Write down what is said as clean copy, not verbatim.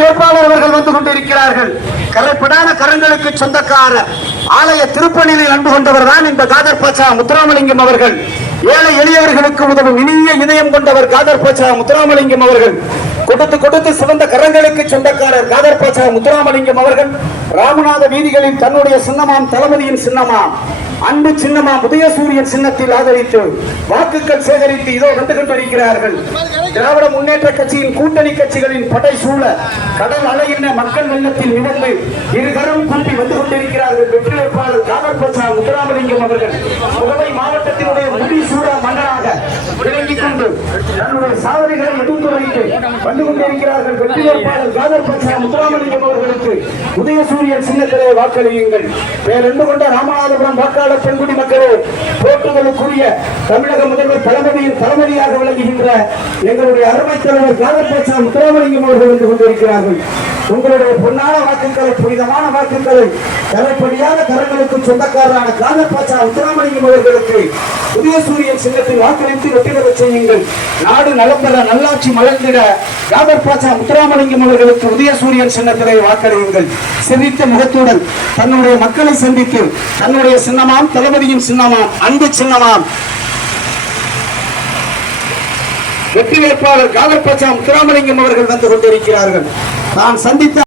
வேட்பாளர் அவர்கள் வந்து கொண்டிருக்கிறார்கள். கரைப்படாத கரங்களுக்கு சொந்தக்காரர், ஆலய திருப்பணியில் அன்பு கொண்டவர் தான் இந்த காதர் பாட்சா முத்துராமலிங்கம் அவர்கள். ஏழை எளியவர்களுக்கு உதவும் இனிய இதயம் கொண்டவர் காதர் பாட்சா முத்துராமலிங்கம் அவர்கள். கொடுத்து கொடுத்து சிவந்த கரங்களுக்கு சொந்தக்காரர் காதர் பாட்சா முத்துராமலிங்கம் அவர்கள். ராமநாத வீதிகளில் தன்னுடைய சின்னமாம் தளபதியின் சின்னமாம் அன்பு சின்னமாம் உதயசூரியன் சின்னத்தில் ஆதரித்து வாக்குகள் சேகரித்து இதோ வந்து கொண்டிருக்கிறார்கள். திராவிட முன்னேற்ற கட்சியின் கூட்டணி கட்சிகளின் படை சூழ கடல் அலையின மக்கள் வெள்ளத்தில் நிகழ்ந்து இருகரம் கூட்டி வந்து கொண்டிருக்கிறார்கள். வெற்றி வேட்பாளர் காதர் பாட்சா முத்துராமலிங்கம் அவர்கள் புதுவை மாவட்டத்தினுடைய முடி சூட மன்னராக விளங்கிக் கொண்டு தன்னுடைய சாதனைகளை எடுத்து வைத்து வந்து கொண்டிருக்கிறார்கள். வெற்றி வேட்பாளர் காதர் பாட்சா முத்துராமலிங்கம் அவர்களுக்கு உதயசூரியன் சின்னத்திலே வாக்களியுங்கள். பேரன்பு கொண்ட ராமநாதபுரம் வாக்காளர் பெண்குடி மக்களே, போற்றுதலுக்குரிய தமிழக முதல்வர் தளபதியின் தலைமையாக விளங்குகின்ற எங்களுடைய அருமை தலைவர் காதர் பாட்சா முத்துராமலிங்கம் அவர்கள் வந்து கொண்டிருக்கிறார்கள். உங்களுடைய பொன்னான வாக்குகளை, புனிதமான வாக்குகளை தலைப்படியான கரங்களுக்கு சொந்தக்காரரான காதர் பாட்சா முத்துராமலிங்கம் அவர்களுக்கு உதயசூரியன் சின்னத்தில் வாக்களித்து வெற்றி பெற செய்யுங்கள். நாடு நலம் பெற, நல்லாட்சி மலர்ந்திட காதர் பாட்சா முத்துராமலிங்கம் அவர்களுக்கு உதயசூரியன் சின்னத்திலே வாக்களியுங்கள். சிரித்த முகத்துடன் தன்னுடைய மக்களை சந்தித்து தன்னுடைய சின்னமாம் தளபதியின் சின்னமாம் அன்பு சின்னமாம் வெற்றி வேட்பாளர் காதர் பாட்சா முத்துராமலிங்கம் அவர்கள் வந்து கொண்டிருக்கிறார்கள். நான் சந்தித்த